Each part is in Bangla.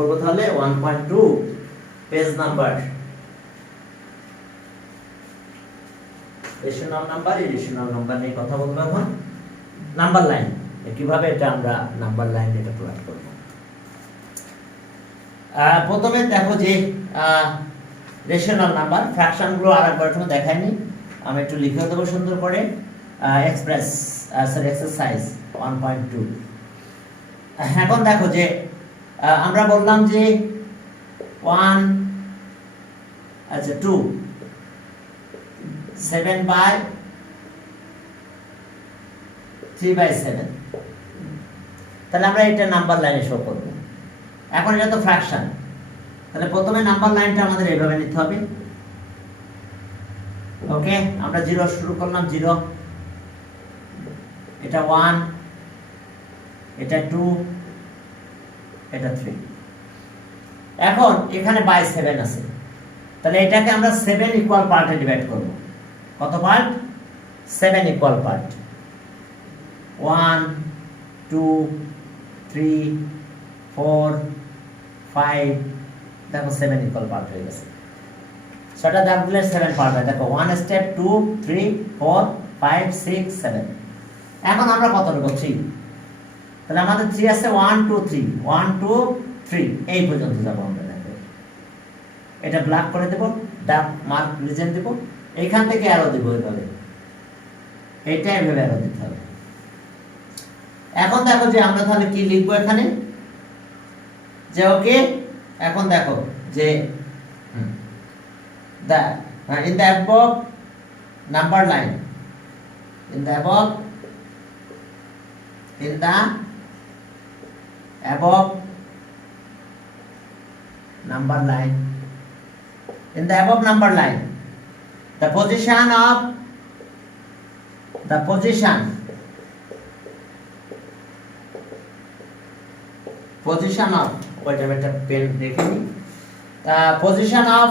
করবো তাহলে 1.2 page number, rational number, irrational number নিয়ে কথা বলবো এখন। নাম্বার লাইন কিভাবে এটা আমরা নাম্বার লাইন এটা প্লট করব। প্রথমে দেখো যে রেশনাল নাম্বার ফ্র্যাকশনগুলো আরেকবার একটু দেখাইনি, আমি একটু লিখে দেবো সুন্দর করে। Express sorry exercise 1.2। এখন দেখো যে আমরা বললাম যে 1 আচ্ছা 2 7/3/7, তাহলে আমরা এটা নাম্বার লাইনে শো করব। এখন এটা তো ফ্র্যাকশন, তাহলে প্রথমে নাম্বার লাইনটা আমাদের এইভাবে নিতে হবে। ওকে, আমরা 0 শুরু করলাম, 0, এটা 1, এটা 2, এটা 3। এখন এখানে বাই 7 আছে, তাহলে এটাকে আমরা 7 ইকুয়াল পার্টে ডিভাইড করব। কত পার্ট? 7 equal part. 1 2 3 4 5, দেখো 7 ইকুয়াল পার্ট হয়ে গেছে। সেটা দাগ দিলে 7 পার্ট হয়। দেখো 1 স্টেপ 2 3 4 5 6 7। এখন আমরা কত নেব? 3। তাহলে আমাদের 3 আছে 1 2 3 1 2 3 এই পর্যন্ত যাব আমরা। দেখো এটা ব্ল্যাক করে দেব, ডার্ক মার্ক রিজন দেব, এইখান থেকে অ্যারো দেব এইভাবে, এইটা এইভাবে অ্যারো দিতে হবে। এখন দেখো যে আমরা তাহলে কি লিখবো এখানে, যে ওকে এখন দেখো যে in the above number line, in the above number line, in the above number line, the position of wait a minute, pen রেখে নিই। The position of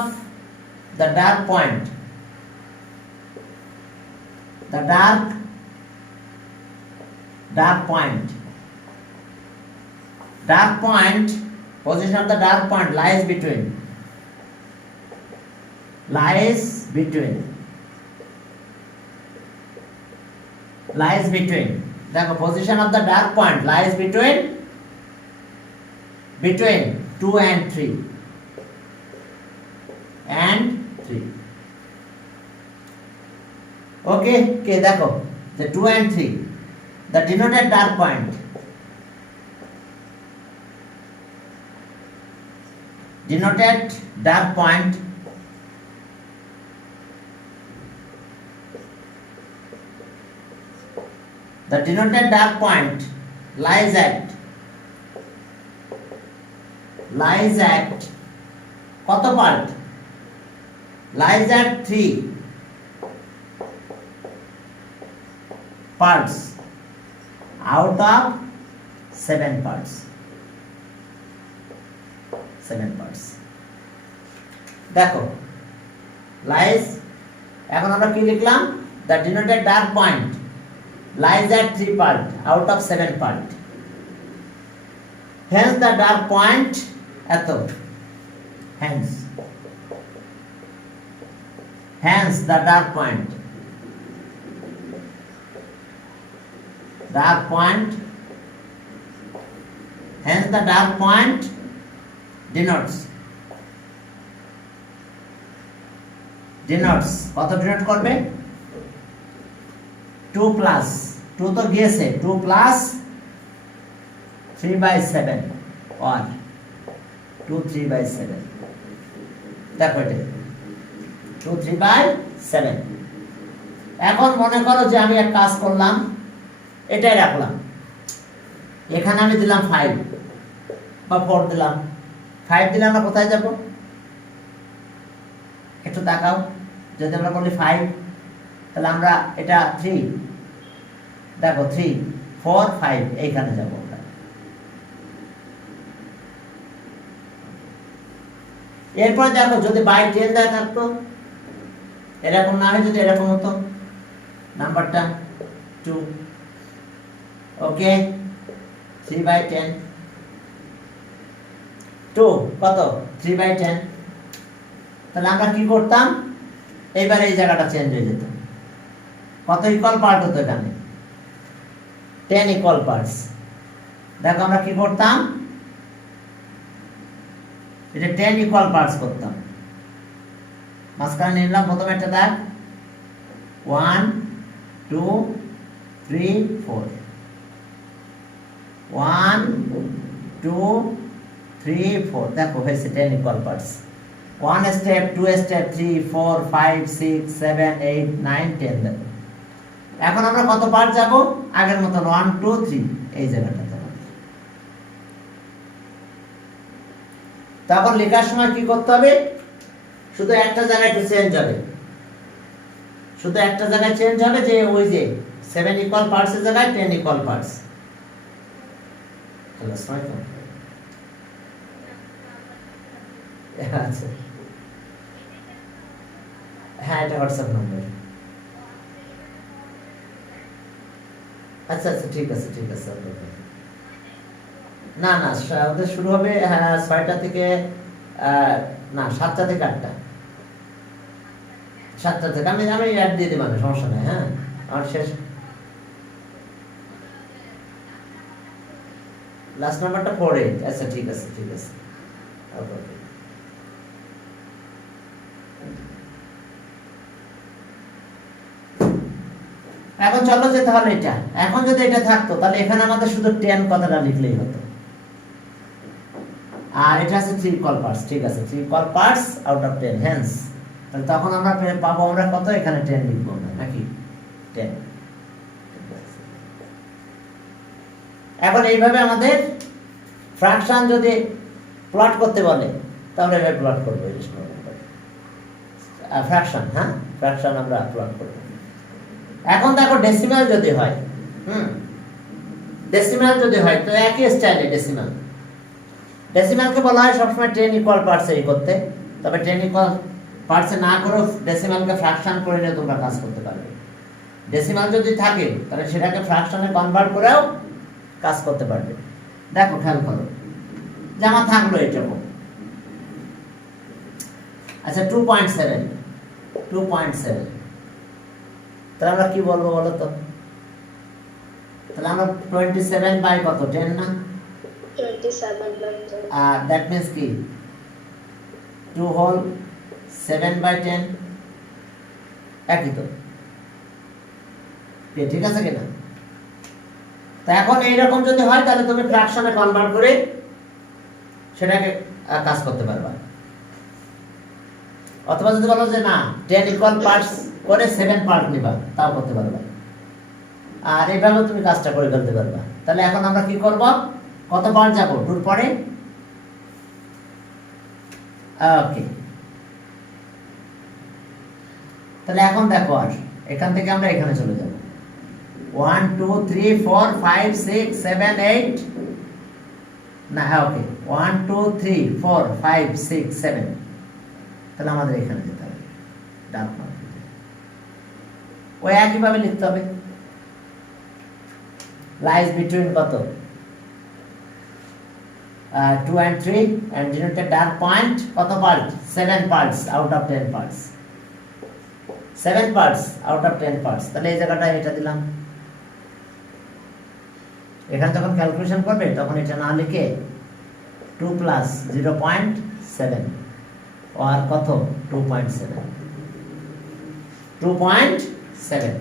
the dark point, the dark point, position of the dark point lies between দেখো position of the dark point lies between 2 and 3 okay কে দেখো the 2 and 3, the denoted dark point, the denoted dark point lies at কত part? lies at 3 parts out of 7 parts, 7 parts। দেখো lies, এখন আমরা কি লিখলাম? the denoted dark point lies at 3 part out of 7 part, hence the dark point এত, hence the dark point hence the dark point denotes কত ডিনোট করবে? 2 প্লাস 2 তো গিয়েছে, 2 প্লাস 3/7 or 2 3/7, দেখো এটা 2 3/7। এখন মনে করো যে আমি এক কাজ করলাম, এটাই রাখলাম, এখানে আমি দিলাম 5 বা 4 দিলাম। 5 দিলে আমরা কোথায় যাব? একটু তাকাও, যদি আমরা বলি 5 তাহলে আমরা এটা 3, দেখো 3 4 5 এইখানে যাব আমরা। এরপর দেখো যদি বাই 10 দেয়া থাকতো, এরকম না হয় যদি এরকম হতো নাম্বারটা 2, ওকে 3/10। 2 কত 3/10। তাহলে আমরা কি করতাম, এইবার এই জায়গাটা চেঞ্জ হয়ে যেত, কত ইকুয়াল পার্ট হতো এখানে 10 ইকুয়াল পার্টস। দেখো আমরা কি করতাম, এটা 10 ইকুয়াল পার্টস করতাম, মাঝখানে নিলাম প্রথমে একটা দাগ 1 2 3 4 1 2 3 4, দেখো হয়েছে 10 ইকুয়াল পার্টস। 1 step 2 step 3 4 5 6 7 8 9 10। দেখো এখন আমরা কত পার্ট যাব, আগের মতন 1 2 3 এই জায়গাটাতে। তখন লেখার সময় কি করতে হবে, শুধু একটা জায়গায় একটু চেঞ্জ হবে, শুধু একটা জায়গায় চেঞ্জ হবে, যে ওই যে 7 ইকুয়াল পার্টস এর জায়গায় 10 ইকুয়াল পার্টস। আচ্ছা হ্যাঁ, এটা হোয়াটসঅ্যাপ নাম্বার। আচ্ছা আচ্ছা ঠিক আছে ঠিক আছে। না না, ওদের শুরু হবে 6টা থেকে, না 7টা থেকে 8টা, 7টা থেকে। আমি অ্যাড দিয়ে দেবো, সমস্যা নেই। হ্যাঁ আমার শেষ লাস্ট নাম্বারটা 48। আচ্ছা ঠিক আছে ঠিক আছে। এখন চলো যে তাহলে এটা, এখন যদি এটা থাকতো তাহলে এখানে আমাদের শুধু 10 কথাটা লিখলেই হতো, আর এটা আছে 3 ইকুয়াল পার্টস। ঠিক আছে, 3 equal parts out of 10 hence, তাহলে তখন আমরা পাবো আমরা কত, এখানে 10 লিখবো না নাকি 10। এখন এইভাবে আমাদের ফ্র্যাকশন যদি প্লট করতে বলে তাহলে এভাবে প্লট করবো, ফ্র্যাকশন। হ্যাঁ ফ্র্যাকশন আমরা প্লট করব। এখন দেখো ডেসিমাল যদি হয়, ডেসিমাল যদি হয় তো একই স্টাইলে ডেসিমাল, ডেসিমালকে বলা হয় সবসময় 10 ইকুয়াল পার্টসে করতে, তবে 10 ইকুয়াল পার্টসে না করে ডেসিমালকে ফ্র্যাকশন করে নিয়ে তোমরা কাজ করতে পারবে। ডেসিমাল যদি থাকে তাহলে সেটাকে ফ্র্যাকশনে কনভার্ট করেও কাজ করতে পারবে। দেখো খেয়াল করো, যেমন থাকলো এরকম, আচ্ছা 2.7, 2.7, তাহলে আমরা কি বলবো বলো তো, তাহলে আমরা 27 বাই কত 10 না, 27/10, আর দ্যাট মিন্স কি 2 হোল 7/10, একই তো, ঠিক আছে কিনা? তো এখন এইরকম যদি হয় তাহলে তুমি ফ্র্যাকশনে কনভার্ট করে সেটাকে কাজ করতে পারবা। অথবা যদি বলো যে না 10 ইকুয়াল পার্টস করে 7 পার্ট নিবা, তাও করতে পারবা, আর এইভাবে তুমি কাজটা করে ফেলতে পারবা। তাহলে এখন আমরা কি করব, কত পার্ট যাব 2 পরে, ওকে। তাহলে এখন দেখো, আর এখান থেকে আমরা এখানে চলে যাব, 1 2 3 4 5 6 7 8, না ওকে 1 2 3 4 5 6 7, তাহলে আমাদের এখানে যেতে হবে, ডার্ক মার্ক ওই একইভাবে লিখতে হবে, লাইজ বিটুইন কত 2 and 3 and denoted dark point কত part 7 parts out of 10 parts, 7 parts out of 10 parts. তাহলে এই জায়গাটা এটা দিলাম, এখানে যখন ক্যালকুলেশন করবে তখন এটা না লিখে 2 প্লাস 0.7 আর কত 2.7, 2.7।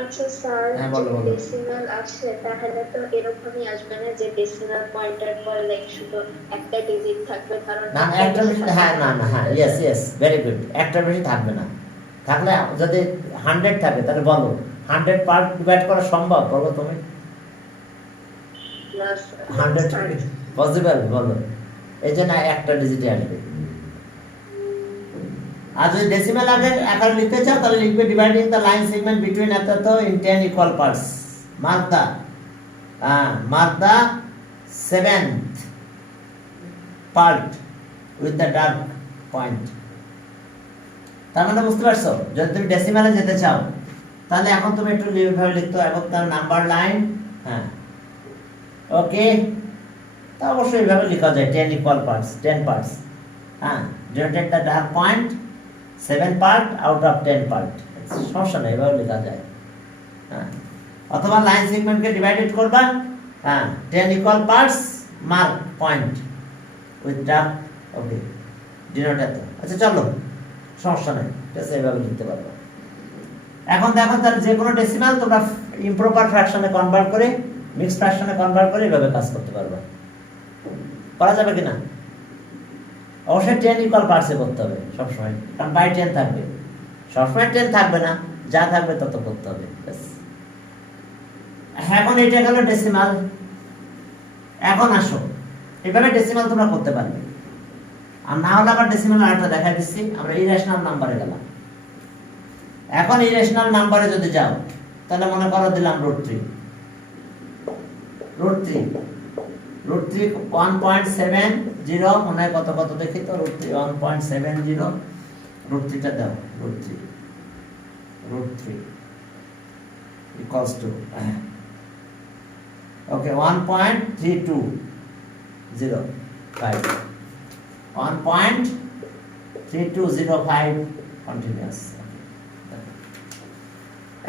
আচ্ছা স্যার, হ্যাঁ, বলো, বলো। ডেসিমাল আসে তাহলে তো এরকমই আসবে না যে ডেসিমাল পয়েন্টের পরে লাইক শুধু একটা ডিজিট থাকবে, কারণ না একটা বেশি, হ্যাঁ না না হ্যাঁ ইয়েস ইয়েস ভেরি গুড, একটা বেশি থাকবে না। থাকলে যদি 100 থাকে তাহলে বলো 100 পার্ট ডিভাইড করা সম্ভব, বলো তুমি 100 পসিবল বলো, এই জন্য একটা ডিজিটে আসবে। আর যদি ডেসিমাল আকারে লিখতে চাও তাহলে লিখবে dividing the line segment between এত in 10 equal parts, mark the 7th part with the dark point. তার মানে বুঝতে পারছো, যদি তুমি ডেসিমালে যেতে চাও তাহলে এখন তুমি একটু এইভাবে লিখতো এবং তার নাম্বার লাইন, হ্যাঁ ওকে, তা অবশ্যই এইভাবে লেখা যায় 10 ইকুয়াল পার্টস, 10 পার্টস, হ্যাঁ denoted the dark point 7 part out of 10 part, সমস্যা নেই, এভাবে লেখা যায়, হ্যাঁ। অথবা লাইন সেগমেন্টকে ডিভাইডেড করবা, হ্যাঁ 10 equal parts mark point with dark, okay denoted. আচ্ছা চলো, সমস্যা নেই, ঠিক আছে, এইভাবে লিখতে পারবো। এখন দেখো তার যে কোনো ডেসিমাল তোমরা ইমপ্রপার ফ্র্যাকশনে কনভার্ট করে, মিক্সড ফ্র্যাকশনে কনভার্ট করে এইভাবে কাজ করতে পারবে। করা যাবে কিনা? অবশ্যই 10 ইকুয়াল পার্টসে করতে হবে সবসময়, কারণ বাই 10 থাকবে, সবসময় 10 থাকবে না, যা থাকবে তত করতে হবে। এখন এটা গেল ডেসিমাল। এখন আসো এভাবে ডেসিমাল তোমরা করতে পারবে, আর না হলে আবার ডেসিমাল আরেকটা দেখা দিচ্ছি, আমরা ইরেশনাল নাম্বারে গেলাম। এখন ইরেশনাল নাম্বারে যদি যাও, তাহলে মনে করো দিলাম √3, √3 1.70, মনে হয় কত কত দেখি তো, √3 1.70, √3টা দাও, √3 equals to, okay 1.3205, 1.3205 কন্টিনিউয়াস।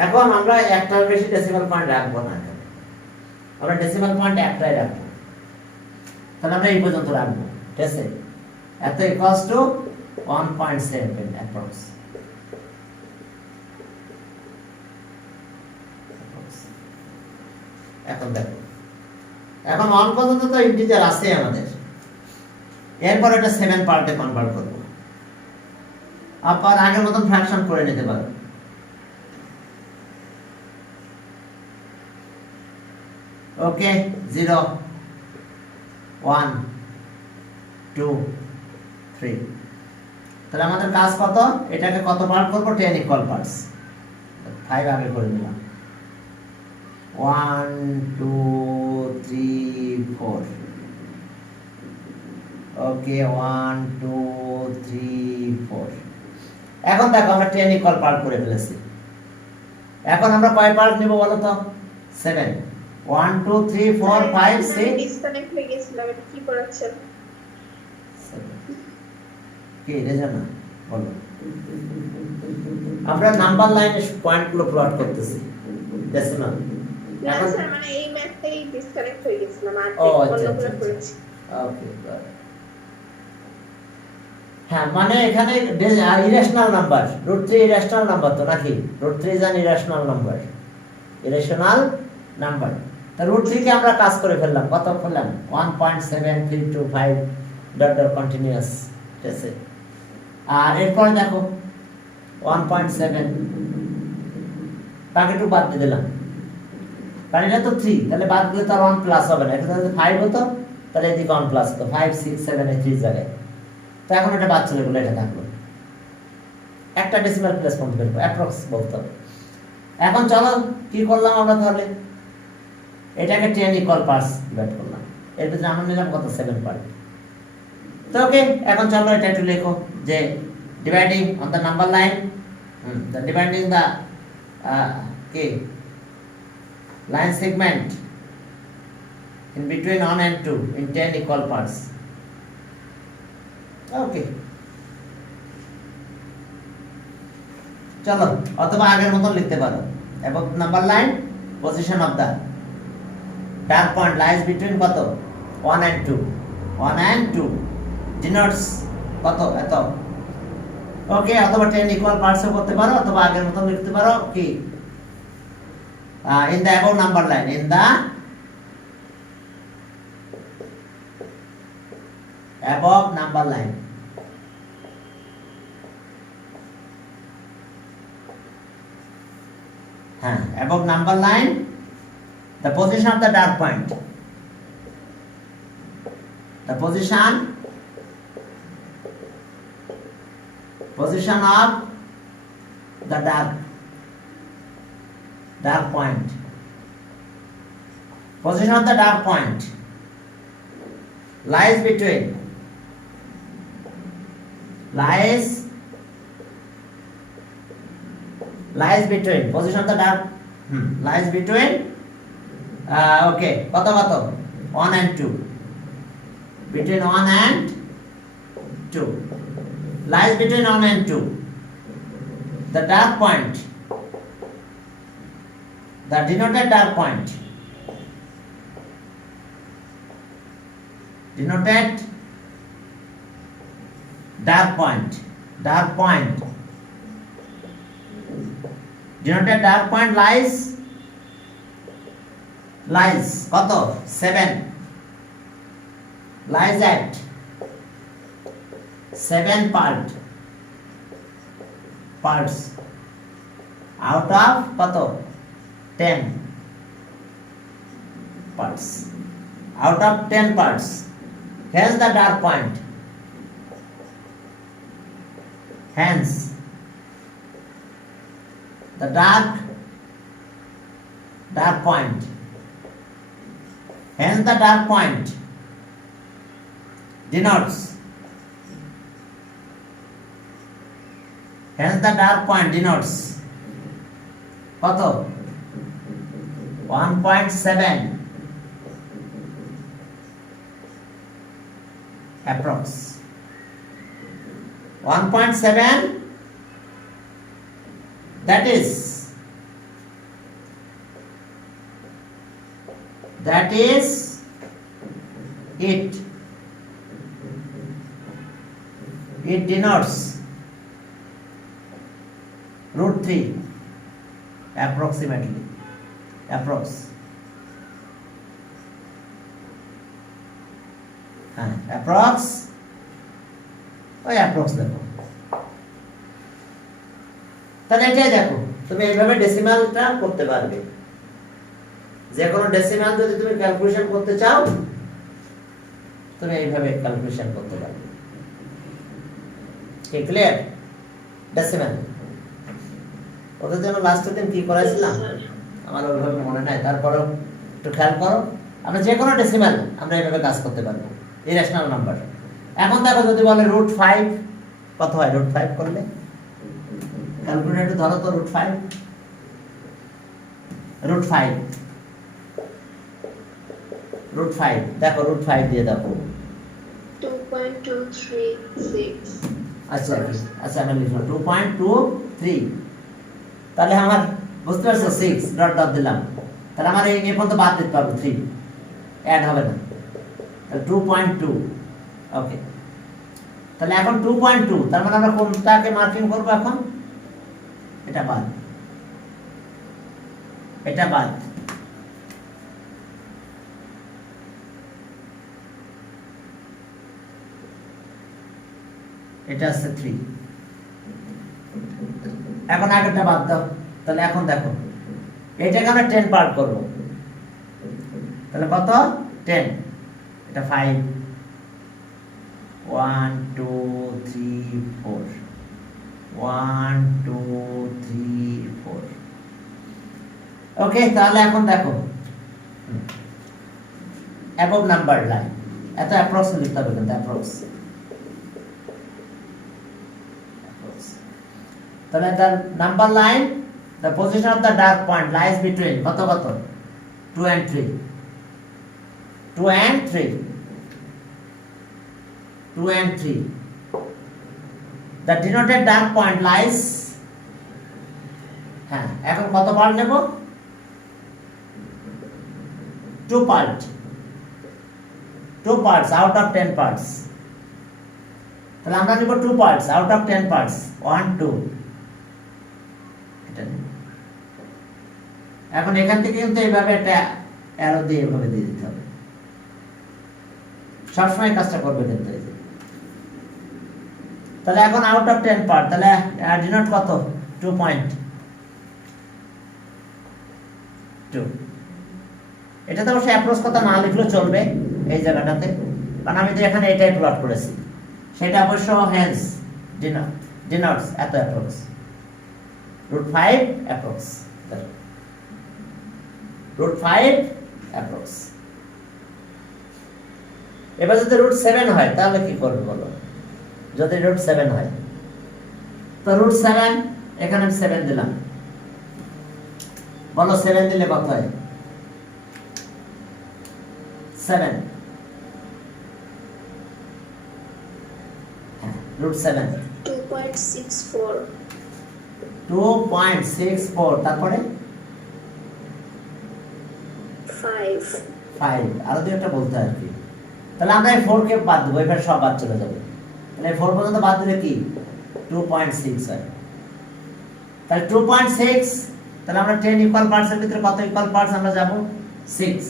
এখন আমরা একটার বেশি ডেসিমাল পয়েন্ট রাখবো না, আমরা ডেসিমাল পয়েন্ট একটাই রাখবো, তাহলে আমরা এই পর্যন্ত রাখবো, ঠিক আছে, এত ইকুয়ালস টু 1.7 অ্যাপ্রক্স। এখন দেখো, এখন 1 পর্যন্ত তো ইন্টিজার আছে আমাদের, এরপর এটা 7 পার্টে কনভার্ট করব, আবার আগের মতন ফ্র্যাকশন করে নিতে পারো। ওকে 0 1 2 3, তাহলে আমাদের কাজ কত, এটাকে কত পার্ট করব, 10 ইকুয়াল পার্টস, 5 আগে করে নিলাম, 1 2 3 4, ওকে 1 2 3 4। এখন দেখো আমরা 10 ইকুয়াল পার্ট করে ফেলেছি। এখন আমরা কয় পার্ট নিব বলো তো? 7, 1 2 3 4 5 6, ডিসকানেক্ট হয়ে গেছিল, এটা কি করাচ্ছে? কি রেজা না বলো, আমরা নাম্বার লাইনে পয়েন্টগুলো প্লট করতেছি ডেসিমাল। না স্যার, মানে এই ম্যাথটাই ডিসকানেক্ট হয়ে গেছিল, আর অন্যগুলো করেছি। ওকে, হ্যাঁ মানে এখানে ইরেশনাল নাম্বার, √3 ইরেশনাল নাম্বার তো নাকি, √3 is an irrational number, irrational number. তা √3 কে আমরা কাজ করে ফেললাম, কত করলাম 1.7325 ডট ডট কন্টিনিউয়াস, ঠিক আছে। আর এরপর দেখো 1.7, তাকে একটু বাদ দিয়ে দিলাম, কারণ এটা তো 3, তাহলে বাদ দিলে তো আর 1 প্লাস হবে না, এটা যদি 5 হতো তাহলে এদিকে 1 প্লাস হতো, 5 6 7 এই 3 জায়গায়, তো এখন এটা বাদ চলে গেলো, এটা থাকলো, একটা ডেসিমাল প্লেস পয়েন্ট বের করব, অ্যাপ্রক্স বলতে হবে। এখন চলো কি করলাম আমরা, তাহলে এটাকে 10 ইকুয়াল পার্টস ডিভাইড করলাম, এর ভিতরে আমরা নিলাম কত, 7 পার্ট। তো ওকে, এখন চলো এটা একটু লেখো যে dividing on the number line, the dividing the okay line segment in between 1 and 2 in 10 equal parts. Okay, চলো অথবা আগের মতো লিখতে পারো, এবং number line position of the dark point lies between কত, 1 and 2, 1 and 2 denotes কত, এত। ওকে, অথবা 10 ইকুয়াল পার্টসও করতে পারো, অথবা আগের মতো লিখতে পারো কি, in the above number line, in the above number line, above number line, the position of the dark point, the position of the dark point, position of the dark point lies between, lies between position of the dark lies between okay কত 1 and 2 between 1 and 2 lies between 1 and 2 the dark point the denoted dark point denoted dark point denoted dark point lies কত 7 lies at 7 parts out of কত 10 parts out of 10 parts hence the dark point hence the dark point hence the dark point denotes কত 1.7 approx 1.7 that is it denotes root 3 approximately approx ওই approx দেখো তাহলে এটাই দেখো তুমি এইভাবে ডেসিমালটা করতে পারবে যে কোনো ডেসিমাল যদি তুমি ক্যালকুলেশন করতে চাও তুমি এইভাবে ক্যালকুলেশন করতে পারবে কি ক্লিয়ার ডেসিমাল ওদের জন্য লাস্টের দিন কি করাইছিলাম আমার ওইভাবে মনে নাই তারপরেও একটু খেয়াল করো আমরা যে কোনো ডেসিমাল আমরা এইভাবে কাজ করতে পারবো ইরেশনাল নাম্বার এখন দেখো যদি বলে √5 কত হয় √5 করলে ক্যালকুলেটর ধরো তো √5 দেখো √5 দিয়ে দাও 2.236 আচ্ছা আমি লিখলাম 2.23 তাহলে আমার বুঝতে পারছো 6 ডট দিলাম তাহলে আমার এই পর্যন্ত বাদ দিতে পারবো 3 অ্যাড হবে না তাহলে 2.2 ওকে তাহলে এখন 2.2 তার মানে আমরা কোনটাকে মার্কিং করব এখন এটা বাদ এটা আছে 3 এখন আগেরটা বাদ দাও তাহলে এখন দেখো এটাকে আমরা 10 পার্ট করব তাহলে কত 10 এটা 5 1 2 3 4 1 2 3 4 ওকে তাহলে এখন দেখো above number line এত অ্যাপ্রক্স লিখতে হবে কিন্তু অ্যাপ্রক্স তাহলে the number line the position of the dark point lies between কত 2 and 3 2 and 3 the denoted dark point lies হ্যাঁ এখন কত পার্ট নেব 2 parts out of 10 parts তাহলে আমরা নিব 2 parts out of 10 parts 1 2 এটা এখন এখান থেকে কিন্তু এইভাবে একটা অ্যারো দিয়ে এভাবে দিয়ে দিতে হবে সবসময় কাজটা করবে কিন্তু এই যে তাহলে এখন আউট অফ 10 পার্ট তাহলে ডিনোট কত 2.2 এটা তো অবশ্যই অ্যাপ্রোচ কথা না লিখলেও চলবে এই জায়গাটাতে কারণ আমি তো এখানে এটাই প্লট করেছি সেটা অবশ্য হেন্স ডিনোটস এত অ্যাপ্রোচ √5 অ্যাপ্রোচ √5 অ্যাপ্রোচ এবার যদি √7 হয় তাহলে কি করবে বলো যদি √7 হয় তো √7 এখানে আমি 7 দিলাম বলো 7 দিলে কত হয়? 7 √7 2.64 2.64 তারপরে 5 5 আরো দুইটা বলতে হয় আর কি। তাহলে আমরা এই 4 কে বাদ দেব, এবারে সব বাদ চলে যাবে। তাহলে 4 পর্যন্ত বাদ দিলে কি 2.6 হয়। তাহলে 2.6, তাহলে আমরা 10 ইকুয়াল পার্টস এর ভিতরে কত ইকুয়াল পার্টস আমরা যাব? 6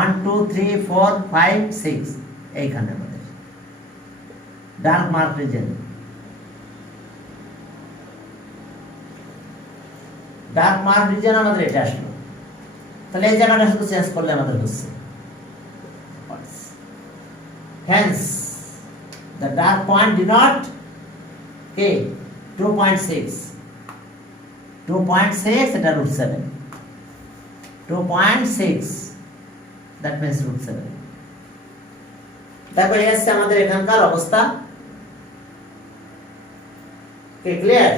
1 2 3 4 5 6 এইখানে আমাদের dark mark reason, dark mark reason আমাদের এটা আসলো। তাহলে এই জায়গাটা শুধু চেঞ্জ করলে আমাদের হচ্ছে। Hence, the dark point denote K 2.6. 2.6 এটা √7. 2.6 that means √7. দেখো এই হচ্ছে আমাদের এখানকার অবস্থা। কি ক্লিয়ার?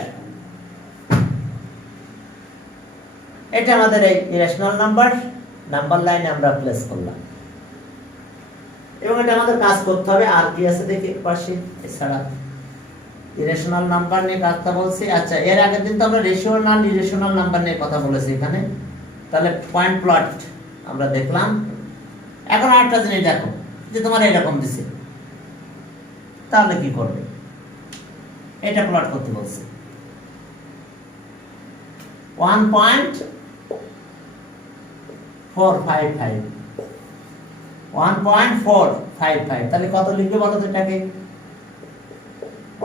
এটা আমাদের এই ইরেশনাল নাম্বার লাইনে আমরা প্লেস করলাম এবং এটা আমাদের কাজ করতে হবে। আর কি আছে দেখি পাশে, এছাড়া ইরেশনাল নাম্বার নিয়ে কাজটা বলছি। আচ্ছা, এর আগের দিন তো আমরা রেশনাল ইরেশনাল নাম্বার নিয়ে কথা বলেছি এখানে। তাহলে পয়েন্ট প্লট আমরা দেখলাম। এখন আরেকটা জিনিস দেখো, যে তোমার এরকম দিছে, তাহলে কি করবে? এটা প্লট করতে বলছে 1.455 1.455, তাহলে কত লিখবে বলো তো এটাকে?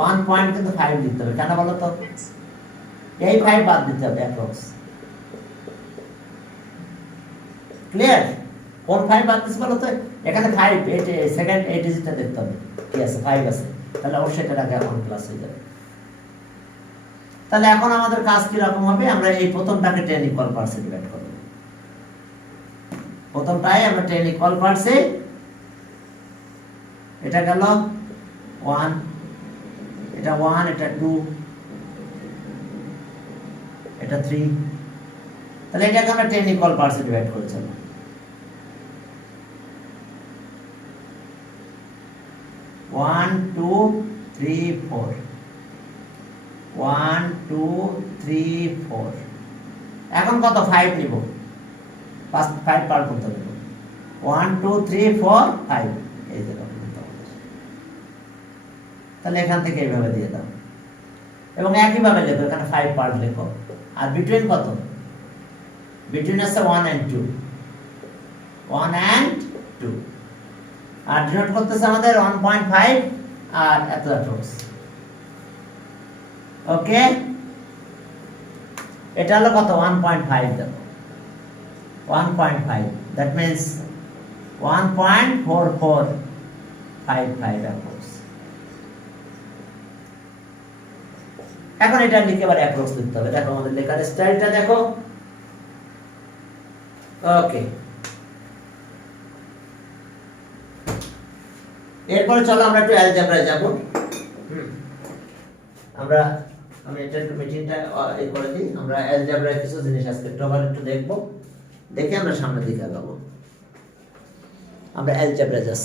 1 পয়েন্ট কিন্তু 5 লিখতে হবে, কেন বলো তো? এই 5 বাদ দিতে হবে অ্যাপ্রক্স। ক্লিয়ার? কোন 5 বাদ দিতে বলো তো? এখানে 5 এই সেকেন্ড এই ডিজিটটা দেখতে হবে কি আছে, 5 আছে, তাহলে অবশ্যই এটা আগে 1 প্লাস হয়ে যাবে। তাহলে এখন আমাদের কাজ কি রকম হবে? আমরা এই প্রথমটাকে 10 ইকুয়াল পার্টসে ডিভাইড করব। প্রথমটাই আমরা 10 ইকুয়াল পার্টসে, এটা গেল 1, এটা 1, এটা 2, এটা 3, তাহলে এটাকে আমরা 10 ইকুয়াল পার্টসে ডিভাইড করেছি। 1 2 3 4 1 2 3 4, এখন কত? 5 নিব, 5 পার করতে হবে। 1 2 3 4 5, এই যে তাহলে এখান থেকে এইভাবে দিয়ে দাও এবং একইভাবে লেখো, এখানে 5 পার্ট লেখো। আর বিটুইন কত? বিটুইন আছে 1 and 2, 1 and 2, আর ডিনোট করতেছে আমাদের 1.5 আর এত অ্যাপ্রক্স। ওকে, এটা হলো কত? 1.5 দেখো, 1.5, দ্যাট মিন্স 1.4455 অ্যাপ্রক্স। এখন এটা লিখে এবার অ্যাপ্রক্স লিখতে হবে। দেখো আমাদের লেখার স্টাইলটা দেখো। ওকে, এরপরে চলো আমরা একটু অ্যালজেব্রায় যাব। আমি এটা একটু মিটিংটা এই করে দিই। আমরা অ্যালজেব্রায় কিছু জিনিস আজকে একটু দেখবো, দেখে আমরা সামনের দিকে আগাবো। আমরা অ্যালজেব্রায় যাচ্ছি।